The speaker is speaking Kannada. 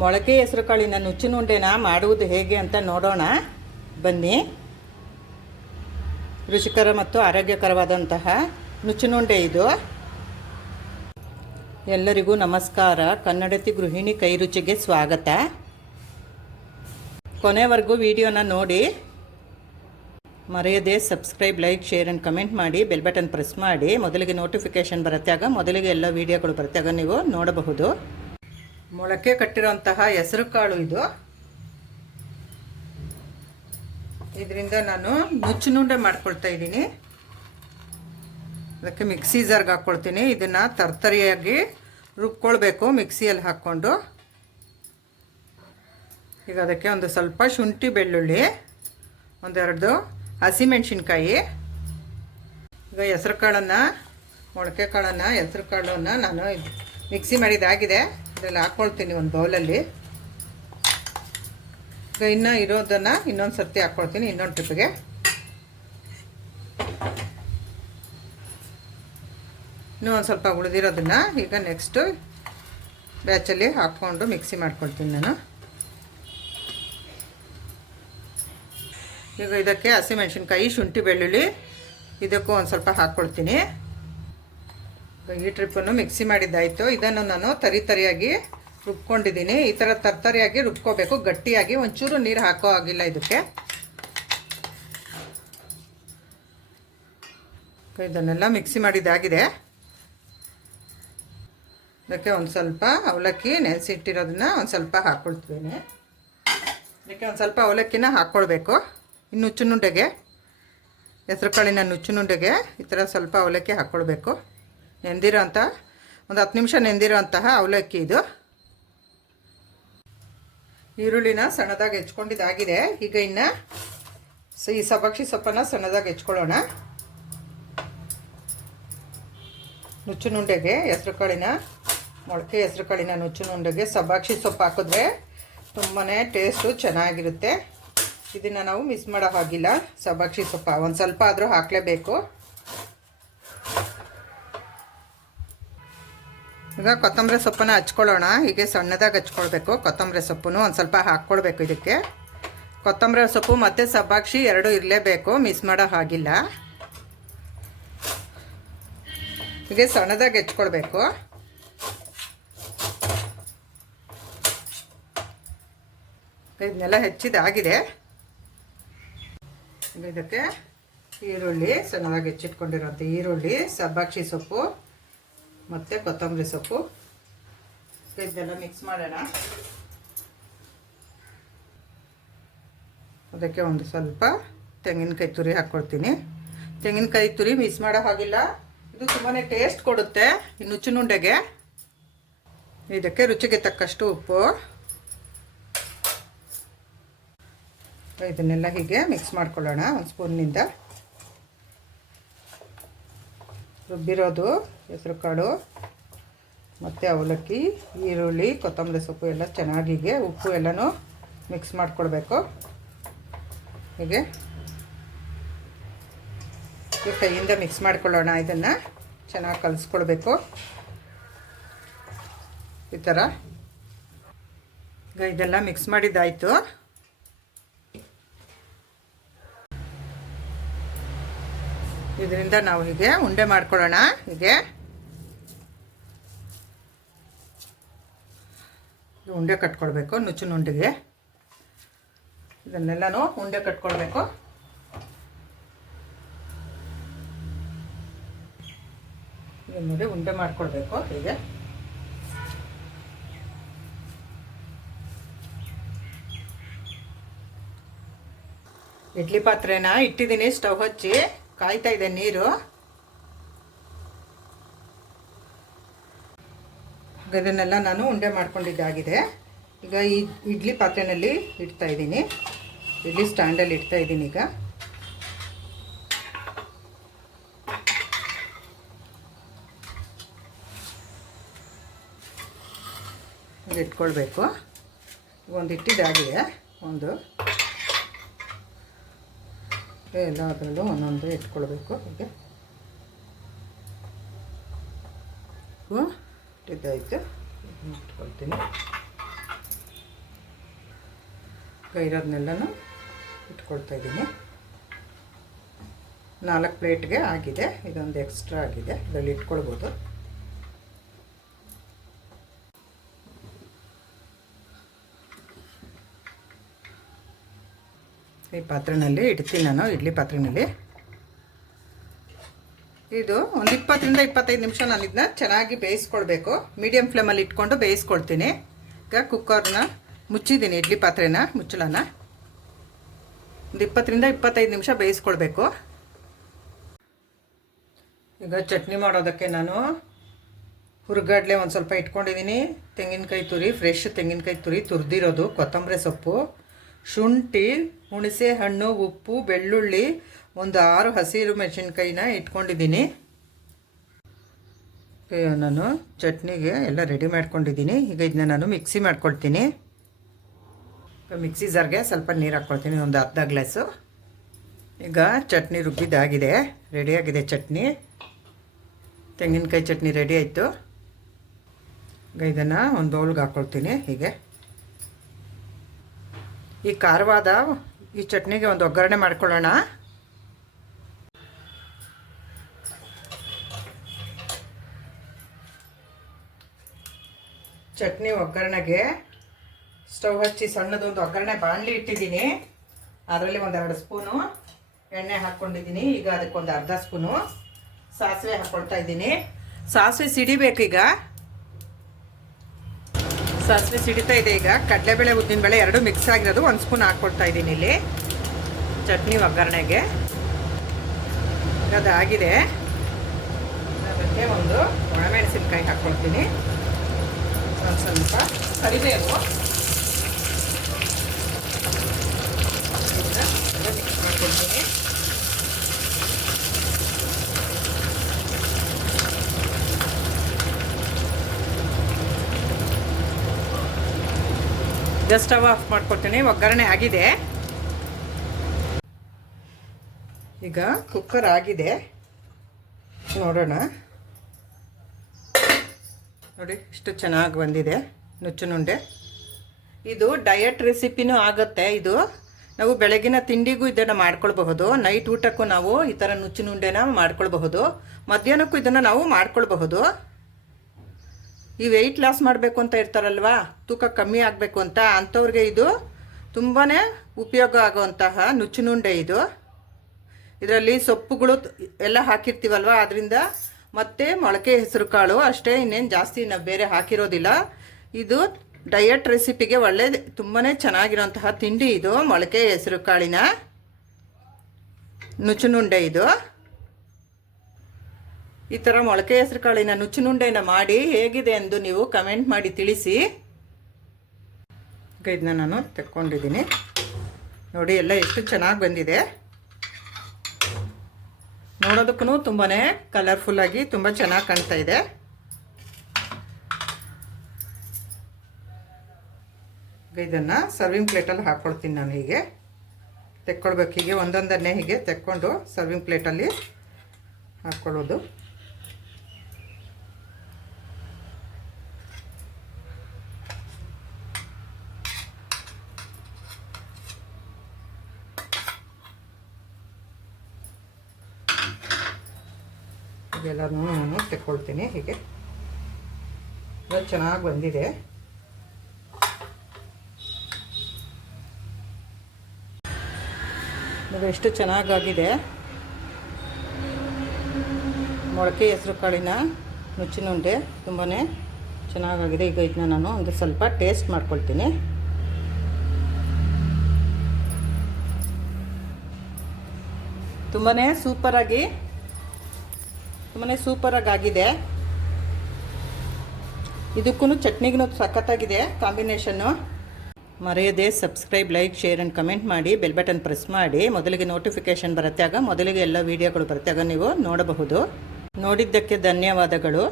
ಮೊಳಕೆ ಹೆಸರು ಕಾಳಿನ ನುಚ್ಚಿನ ಉಂಡೆನ ಮಾಡುವುದು ಹೇಗೆ ಅಂತ ನೋಡೋಣ ಬನ್ನಿ. ರುಚಿಕರ ಮತ್ತು ಆರೋಗ್ಯಕರವಾದಂತಹ ನುಚ್ಚಿನುಂಡೆ ಇದು. ಎಲ್ಲರಿಗೂ ನಮಸ್ಕಾರ. ಕನ್ನಡತಿ ಗೃಹಿಣಿ ಕೈ ರುಚಿಗೆ ಸ್ವಾಗತ. ಕೊನೆವರೆಗೂ ವಿಡಿಯೋನ ನೋಡಿ. ಮರೆಯದೆ subscribe, like, share and comment ಮಾಡಿ. ಬೆಲ್ ಬಟನ್ ಪ್ರೆಸ್ ಮಾಡಿ. ಮೊದಲಿಗೆ ನೋಟಿಫಿಕೇಷನ್ ಬರುತ್ತಾಗ, ಮೊದಲಿಗೆ ಎಲ್ಲ ವೀಡಿಯೋಗಳು ಬರುತ್ತಾಗ ನೀವು ನೋಡಬಹುದು. ಮೊಳಕೆ ಕಟ್ಟಿರೋಂತಹ ಹೆಸರು ಕಾಳು ಇದು. ಇದರಿಂದ ನಾನು ನುಚ್ಚುನುಂಡೆ ಮಾಡ್ಕೊಳ್ತಾ ಇದ್ದೀನಿ. ಅದಕ್ಕೆ ಮಿಕ್ಸಿ ಜಾರ್ಗೆ ಹಾಕ್ಕೊಳ್ತೀನಿ. ಇದನ್ನು ತರ್ತರಿಯಾಗಿ ರುಬ್ಕೊಳ್ಬೇಕು ಮಿಕ್ಸಿಯಲ್ಲಿ ಹಾಕ್ಕೊಂಡು. ಈಗ ಅದಕ್ಕೆ ಒಂದು ಸ್ವಲ್ಪ ಶುಂಠಿ, ಬೆಳ್ಳುಳ್ಳಿ, ಒಂದೆರಡು ಹಸಿಮೆಣಸಿನ್ಕಾಯಿ. ಈಗ ಹೆಸರು ಕಾಳನ್ನು, ಮೊಳಕೆ ಕಾಳನ್ನು, ಹೆಸರು ಕಾಳನ್ನು ನಾನು ಮಿಕ್ಸಿ ಮಾಡಿದ್ದಾಗಿದೆ. ಇದರಲ್ಲಿ ಹಾಕ್ಕೊಳ್ತೀನಿ ಒಂದು ಬೌಲಲ್ಲಿ. ಈಗ ಇನ್ನೂ ಇರೋದನ್ನು ಇನ್ನೊಂದು ಸರ್ತಿ ಹಾಕ್ಕೊಳ್ತೀನಿ, ಇನ್ನೊಂದು ಟ್ರಿಪ್ಪಿಗೆ. ಇನ್ನೂ ಒಂದು ಸ್ವಲ್ಪ ಉಳಿದಿರೋದನ್ನು ಈಗ ನೆಕ್ಸ್ಟು ಬ್ಯಾಚಲ್ಲಿ ಹಾಕ್ಕೊಂಡು ಮಿಕ್ಸಿ ಮಾಡ್ಕೊಳ್ತೀನಿ ನಾನು. ಈಗ ಇದಕ್ಕೆ ಹಸಿಮೆಣಸಿನ್ಕಾಯಿ, ಶುಂಠಿ, ಬೆಳ್ಳುಳ್ಳಿ ಇದಕ್ಕೂ ಒಂದು ಸ್ವಲ್ಪ ಹಾಕ್ಕೊಳ್ತೀನಿ. ಈ ಟ್ರಿಪ್ಪನ್ನು ಮಿಕ್ಸಿ ಮಾಡಿದ್ದಾಯಿತು. ಇದನ್ನು ನಾನು ತರಿಯಾಗಿ ರುಬ್ಕೊಂಡಿದ್ದೀನಿ. ಈ ಥರ ತರಿಯಾಗಿ ರುಬ್ಕೋಬೇಕು, ಗಟ್ಟಿಯಾಗಿ. ಒಂಚೂರು ನೀರು ಹಾಕೋ ಆಗಿಲ್ಲ ಇದಕ್ಕೆ. ಇದನ್ನೆಲ್ಲ ಮಿಕ್ಸಿ ಮಾಡಿದ್ದಾಗಿದೆ. ಇದಕ್ಕೆ ಒಂದು ಸ್ವಲ್ಪ ಅವಲಕ್ಕಿ ನೆನೆಸಿಟ್ಟಿರೋದನ್ನ ಒಂದು ಸ್ವಲ್ಪ ಹಾಕ್ಕೊಳ್ತೀನಿ. ಇದಕ್ಕೆ ಒಂದು ಸ್ವಲ್ಪ ಅವಲಕ್ಕಿನ ಹಾಕ್ಕೊಳ್ಬೇಕು. ಇನ್ನು ನುಚ್ಚುನುಂಡೆಗೆ, ಹೆಸರು ಕಾಳಿನ ನುಚ್ಚುನುಂಡೆಗೆ ಈ ಥರ ಸ್ವಲ್ಪ ಅವಲಕ್ಕಿ ಹಾಕ್ಕೊಳ್ಬೇಕು. ನೆಂದಿರೋ ಅಂಥ ಒಂದು 10 ನಿಮಿಷ ನೆಂದಿರೋ ಅಂತಹ ಅವಲಕ್ಕಿ ಇದು. ಈರುಳ್ಳಿನ ಸಣ್ಣದಾಗಿ ಹೆಚ್ಕೊಂಡಿದ್ದಾಗಿದೆ. ಈಗ ಇನ್ನು ಈ ಸಬ್ಬಕ್ಕಿ ಸೊಪ್ಪನ್ನು ಸಣ್ಣದಾಗಿ ಹೆಚ್ಕೊಳ್ಳೋಣ. ನುಚ್ಚುನುಂಡೆಗೆ ಹೆಸರು ಕಾಳಿನ, ಮೊಳಕೆ ಹೆಸರು ಕಾಳಿನ ನುಚ್ಚುನುಂಡೆಗೆ ಸಬ್ಬಕ್ಕಿ ಸೊಪ್ಪು ಹಾಕಿದ್ರೆ ತುಂಬಾ ಟೇಸ್ಟು ಚೆನ್ನಾಗಿರುತ್ತೆ. ಇದನ್ನು ನಾವು ಮಿಸ್ ಮಾಡೋ ಹಾಗಿಲ್ಲ. ಸಬ್ಬಕ್ಕಿ ಸೊಪ್ಪು ಒಂದು ಸ್ವಲ್ಪ ಆದರೂ ಹಾಕಲೇಬೇಕು. ಈಗ ಕೊತ್ತಂಬರಿ ಸೊಪ್ಪನ್ನು ಹಚ್ಕೊಳ್ಳೋಣ. ಹೀಗೆ ಸಣ್ಣದಾಗಿ ಹಚ್ಕೊಳ್ಬೇಕು. ಕೊತ್ತಂಬರಿ ಸೊಪ್ಪನ್ನು ಒಂದು ಸ್ವಲ್ಪ ಹಾಕ್ಕೊಳ್ಬೇಕು ಇದಕ್ಕೆ. ಕೊತ್ತಂಬರಿ ಸೊಪ್ಪು ಮತ್ತು ಸಬ್ಬಕ್ಕಿ ಎರಡೂ ಇರಲೇಬೇಕು, ಮಿಸ್ ಮಾಡೋ ಹಾಗಿಲ್ಲ. ಹೀಗೆ ಸಣ್ಣದಾಗಿ ಹೆಚ್ಕೊಳ್ಬೇಕು. ಇದನ್ನೆಲ್ಲ ಹೆಚ್ಚಿದಾಗಿದೆ. ಇದಕ್ಕೆ ಈರುಳ್ಳಿ, ಸಣ್ಣದಾಗಿ ಹೆಚ್ಚಿಟ್ಕೊಂಡಿರೋಂಥ ಈರುಳ್ಳಿ, ಸಬ್ಬಕ್ಕಿ ಸೊಪ್ಪು ಮತ್ತು ಕೊತ್ತಂಬರಿ ಸೊಪ್ಪು ಇದೆಲ್ಲ ಮಿಕ್ಸ್ ಮಾಡೋಣ. ಅದಕ್ಕೆ ಒಂದು ಸ್ವಲ್ಪ ತೆಂಗಿನಕಾಯಿ ತುರಿ ಹಾಕ್ಕೊಳ್ತೀನಿ. ತೆಂಗಿನಕಾಯಿ ತುರಿ ಮಿಸ್ ಮಾಡೋ ಹಾಗಿಲ್ಲ. ಇದು ತುಂಬಾ ಟೇಸ್ಟ್ ಕೊಡುತ್ತೆ ಈ ನುಚ್ಚುನುಂಡೆಗೆ. ಇದಕ್ಕೆ ರುಚಿಗೆ ತಕ್ಕಷ್ಟು ಉಪ್ಪು. ಇದನ್ನೆಲ್ಲ ಹೀಗೆ ಮಿಕ್ಸ್ ಮಾಡ್ಕೊಳ್ಳೋಣ ಒಂದು ಸ್ಪೂನ್ನಿಂದ. ರುಬ್ಬಿರೋದು ಹೆಸರು ಕಾಳು ಮತ್ತು ಅವಲಕ್ಕಿ, ಈರುಳ್ಳಿ, ಕೊತ್ತಂಬರಿ ಸೊಪ್ಪು ಎಲ್ಲ ಚೆನ್ನಾಗಿಗೆ ಉಪ್ಪು ಎಲ್ಲನೂ ಮಿಕ್ಸ್ ಮಾಡಿಕೊಡ್ಬೇಕು. ಹೀಗೆ ಕೈಯಿಂದ ಮಿಕ್ಸ್ ಮಾಡ್ಕೊಳ್ಳೋಣ. ಇದನ್ನು ಚೆನ್ನಾಗಿ ಕಲಿಸ್ಕೊಳ್ಬೇಕು ಈ ಥರ. ಈಗ ಇದೆಲ್ಲ ಮಿಕ್ಸ್ ಮಾಡಿದ್ದಾಯಿತು. ಇದರಿಂದ ನಾವು ಹೀಗೆ ಉಂಡೆ ಮಾಡ್ಕೊಳ್ಳೋಣ. ಹೀಗೆ ಉಂಡೆ ಕಟ್ಕೊಳ್ಬೇಕು ನುಚ್ಚುನುಂಡೆಗೆ. ಇದನ್ನೆಲ್ಲನೂ ಉಂಡೆ ಕಟ್ಕೊಳ್ಬೇಕು. ಇದನ್ನ ನೋಡಿ ಉಂಡೆ ಮಾಡ್ಕೊಳ್ಬೇಕು. ಹೀಗೆ ಇಡ್ಲಿ ಪಾತ್ರೆನ ಇಟ್ಟಿದ್ದೀನಿ, ಸ್ಟವ್ ಹಚ್ಚಿ ಕಾಯ್ತಾ ಇದೆ ನೀರು. ಇದನ್ನೆಲ್ಲ ನಾನು ಉಂಡೆ ಮಾಡ್ಕೊಂಡಿದ್ದಾಗಿದೆ. ಈಗ ಈ ಇಡ್ಲಿ ಪಾತ್ರೆಯಲ್ಲಿ ಇಡ್ತಾ ಇದ್ದೀನಿ, ಇಡ್ಲಿ ಸ್ಟ್ಯಾಂಡಲ್ಲಿ ಇಡ್ತಾ ಇದ್ದೀನಿ. ಈಗ ಇಟ್ಕೊಳ್ಬೇಕು. ಒಂದು ಇಟ್ಟಿದ್ದಾಗಿದೆ. ಒಂದು ಎಲ್ಲ ಅದರಲ್ಲೂ ಒಂದೊಂದು ಇಟ್ಕೊಳ್ಬೇಕು. ಹೀಗೆ ಇಟ್ಟಿದ್ದಾಯಿತು, ಇಟ್ಕೊಳ್ತೀನಿ. ಇರೋದನ್ನೆಲ್ಲನೂ ಇಟ್ಕೊಳ್ತಾಯಿದ್ದೀನಿ. 4 ಪ್ಲೇಟ್ಗೆ ಆಗಿದೆ, ಇದೊಂದು ಎಕ್ಸ್ಟ್ರಾ ಆಗಿದೆ, ಇದರಲ್ಲಿ ಇಟ್ಕೊಳ್ಬೋದು. ಈ ಪಾತ್ರೆಯಲ್ಲಿ ಇಡ್ತೀನಿ ನಾನು, ಇಡ್ಲಿ ಪಾತ್ರೆಯಲ್ಲಿ. ಇದು ಒಂದು 20-25 ನಿಮಿಷ ನಾನು ಇದನ್ನ ಚೆನ್ನಾಗಿ ಬೇಯಿಸ್ಕೊಳ್ಬೇಕು. ಮೀಡಿಯಮ್ ಫ್ಲೇಮಲ್ಲಿ ಇಟ್ಕೊಂಡು ಬೇಯಿಸ್ಕೊಳ್ತೀನಿ. ಈಗ ಕುಕ್ಕರ್ನ ಮುಚ್ಚಿದ್ದೀನಿ, ಇಡ್ಲಿ ಪಾತ್ರೆನ ಮುಚ್ಚಳನ ಒಂದು 20-25 ನಿಮಿಷ ಬೇಯಿಸ್ಕೊಳ್ಬೇಕು. ಈಗ ಚಟ್ನಿ ಮಾಡೋದಕ್ಕೆ ನಾನು ಹುರ್ಗಡ್ಲೆ ಒಂದು ಸ್ವಲ್ಪ ಇಟ್ಕೊಂಡಿದ್ದೀನಿ. ತೆಂಗಿನಕಾಯಿ ತುರಿ, ಫ್ರೆಶ್ ತೆಂಗಿನಕಾಯಿ ತುರಿ ತುರಿದಿರೋದು, ಕೊತ್ತಂಬರಿ ಸೊಪ್ಪು, ಶುಂಠಿ, ಹುಣಸೆ ಹಣ್ಣು, ಉಪ್ಪು, ಬೆಳ್ಳುಳ್ಳಿ, ಒಂದು 6 ಹಸಿರು ಮೆಣಸಿನ್ಕಾಯಿನ ಇಟ್ಕೊಂಡಿದ್ದೀನಿ. ನಾನು ಚಟ್ನಿಗೆ ಎಲ್ಲ ರೆಡಿ ಮಾಡ್ಕೊಂಡಿದ್ದೀನಿ. ಈಗ ಇದನ್ನ ನಾನು ಮಿಕ್ಸಿ ಮಾಡ್ಕೊಳ್ತೀನಿ. ಮಿಕ್ಸಿ ಜಾರ್ಗೆ ಸ್ವಲ್ಪ ನೀರು ಹಾಕ್ಕೊಳ್ತೀನಿ, ಒಂದು ಅರ್ಧ ಗ್ಲಾಸು. ಈಗ ಚಟ್ನಿ ರುಬ್ಬಿದ್ದಾಗಿದೆ, ರೆಡಿಯಾಗಿದೆ ಚಟ್ನಿ. ತೆಂಗಿನಕಾಯಿ ಚಟ್ನಿ ರೆಡಿ ಆಯಿತು. ಈಗ ಇದನ್ನು ಒಂದು ಬೌಲ್ಗೆ ಹಾಕ್ಕೊಳ್ತೀನಿ. ಹೀಗೆ ಈ ಖಾರವಾದ ಈ ಚಟ್ನಿಗೆ ಒಂದು ಒಗ್ಗರಣೆ ಮಾಡ್ಕೊಳ್ಳೋಣ. ಚಟ್ನಿ ಒಗ್ಗರಣೆಗೆ ಸ್ಟವ್ ಹಚ್ಚಿ ಸಣ್ಣದೊಂದು ಒಗ್ಗರಣೆ ಬಾಣಲಿ ಇಟ್ಟಿದ್ದೀನಿ. ಅದರಲ್ಲಿ ಒಂದು 2 ಸ್ಪೂನು ಎಣ್ಣೆ ಹಾಕ್ಕೊಂಡಿದ್ದೀನಿ. ಈಗ ಅದಕ್ಕೊಂದು ಅರ್ಧ ಸ್ಪೂನು ಸಾಸಿವೆ ಹಾಕ್ಕೊಳ್ತಾ ಇದ್ದೀನಿ. ಸಾಸಿವೆ ಸಿಡಿಬೇಕು. ಈಗ ಸಾಸಿವೆ ಸಿಡಿತಾ ಇದೆ. ಈಗ ಕಡಲೆಬೇಳೆ, ಉದ್ದಿನಬೇಳೆ 2 ಮಿಕ್ಸ್ ಆಗಿರೋದು 1 ಸ್ಪೂನ್ ಹಾಕ್ಕೊಳ್ತಾ ಇದ್ದೀನಿ ಇಲ್ಲಿ ಚಟ್ನಿ ಒಗ್ಗರಣೆಗೆ. ಅದಾಗಿದೆ. ಅದಕ್ಕೆ ಒಂದು ಒಣಮೆಣಸಿನ್ಕಾಯಿ ಹಾಕ್ಕೊಳ್ತೀನಿ, ಒಂದು ಸ್ವಲ್ಪ ಕರಿಬೇವು, ಮಿಕ್ಸ್ ಮಾಡ್ಕೊಳ್ತೀನಿ. ಜಸ್ಟ್ ಸ್ಟವ್ ಆಫ್ ಮಾಡ್ಕೊಳ್ತೀನಿ. ಒಗ್ಗರಣೆ ಆಗಿದೆ. ಈಗ ಕುಕ್ಕರ್ ಆಗಿದೆ, ನೋಡೋಣ. ನೋಡಿ ಎಷ್ಟು ಚೆನ್ನಾಗಿ ಬಂದಿದೆ ನುಚ್ಚುನುಂಡೆ. ಇದು ಡಯಟ್ ರೆಸಿಪಿನೂ ಆಗುತ್ತೆ. ಇದು ನಾವು ಬೆಳಗಿನ ತಿಂಡಿಗೂ ಇದನ್ನು ಮಾಡ್ಕೊಳ್ಬಹುದು, ನೈಟ್ ಊಟಕ್ಕೂ ನಾವು ಈ ಥರ ನುಚ್ಚುನುಂಡೆನ ಮಾಡ್ಕೊಳ್ಬಹುದು, ಮಧ್ಯಾಹ್ನಕ್ಕೂ ಇದನ್ನು ನಾವು ಮಾಡ್ಕೊಳ್ಬಹುದು. ಈ ವೆಯ್ಟ್ ಲಾಸ್ ಮಾಡಬೇಕು ಅಂತ ಇರ್ತಾರಲ್ವ, ತೂಕ ಕಮ್ಮಿ ಆಗಬೇಕು ಅಂತ, ಅಂಥವ್ರಿಗೆ ಇದು ತುಂಬಾ ಉಪಯೋಗ ಆಗುವಂತಹ ನುಚ್ಚುನುಂಡೆ ಇದು. ಇದರಲ್ಲಿ ಸೊಪ್ಪುಗಳು ಎಲ್ಲ ಹಾಕಿರ್ತೀವಲ್ವ, ಅದರಿಂದ ಮತ್ತು ಮೊಳಕೆ ಹೆಸರು ಕಾಳು ಅಷ್ಟೇ, ಇನ್ನೇನು ಜಾಸ್ತಿ ನಾವು ಬೇರೆ ಹಾಕಿರೋದಿಲ್ಲ. ಇದು ಡಯಟ್ ರೆಸಿಪಿಗೆ ಒಳ್ಳೆ ತುಂಬಾ ಚೆನ್ನಾಗಿರೋಂತಹ ತಿಂಡಿ ಇದು, ಮೊಳಕೆ ಹೆಸರು ಕಾಳಿನ ನುಚ್ಚುನುಂಡೆ. ಇದು ಈ ಥರ ಮೊಳಕೆ ಹೆಸರು ಕಾಳಿನ ನುಚ್ಚುನುಂಡೆನ ಮಾಡಿ ಹೇಗಿದೆ ಎಂದು ನೀವು ಕಮೆಂಟ್ ಮಾಡಿ ತಿಳಿಸಿ. ಈಗ ಇದನ್ನ ನಾನು ತೆಕ್ಕೊಂಡಿದ್ದೀನಿ. ನೋಡಿ ಎಲ್ಲ ಎಷ್ಟು ಚೆನ್ನಾಗಿ ಬಂದಿದೆ. ನೋಡೋದಕ್ಕೂ ತುಂಬಾ ಕಲರ್ಫುಲ್ಲಾಗಿ ತುಂಬ ಚೆನ್ನಾಗಿ ಕಾಣ್ತಾ ಇದೆ. ಇದನ್ನು ಸರ್ವಿಂಗ್ ಪ್ಲೇಟಲ್ಲಿ ಹಾಕ್ಕೊಳ್ತೀನಿ ನಾನು. ಹೀಗೆ ತೆಕ್ಕೊಳ್ಬೇಕು, ಹೀಗೆ ಒಂದೊಂದನ್ನೇ ಹೀಗೆ ತೆಕ್ಕೊಂಡು ಸರ್ವಿಂಗ್ ಪ್ಲೇಟಲ್ಲಿ ಹಾಕ್ಕೊಳ್ಳೋದು. ಇದೆಲ್ಲನೂ ನಾನು ತೆಕ್ಕೊಳ್ತೀನಿ. ಹೀಗೆ ಎಲ್ಲ ಚೆನ್ನಾಗಿ ಬಂದಿದೆ. ಇದು ಎಷ್ಟು ಚೆನ್ನಾಗಾಗಿದೆ. ಮೊಳಕೆ ಹೆಸರು ಕಾಳಿನ ನುಚ್ಚಿನುಂಡೆ ತುಂಬಾ ಚೆನ್ನಾಗಾಗಿದೆ. ಈಗ ಇದನ್ನ ನಾನು ಒಂದು ಸ್ವಲ್ಪ ಟೇಸ್ಟ್ ಮಾಡ್ಕೊಳ್ತೀನಿ. ತುಂಬಾ ಸೂಪರಾಗಿ ಆಗಿದೆ. ಇದಕ್ಕೂ ಚಟ್ನಿಗೂ ಸಖತ್ತಾಗಿದೆ ಕಾಂಬಿನೇಷನ್ನು. ಮರೆಯದೆ subscribe, like, share and comment ಮಾಡಿ, ಬೆಲ್ ಬಟನ್ ಪ್ರೆಸ್ ಮಾಡಿ. ಮೊದಲಿಗೆ ನೋಟಿಫಿಕೇಷನ್ ಬರುತ್ತೆ, ಆಗ ಮೊದಲಿಗೆ ಎಲ್ಲ ವೀಡಿಯೋಗಳು ಬರುತ್ತೆ, ಆಗ ನೀವು ನೋಡಬಹುದು. ನೋಡಿದ್ದಕ್ಕೆ ಧನ್ಯವಾದಗಳು.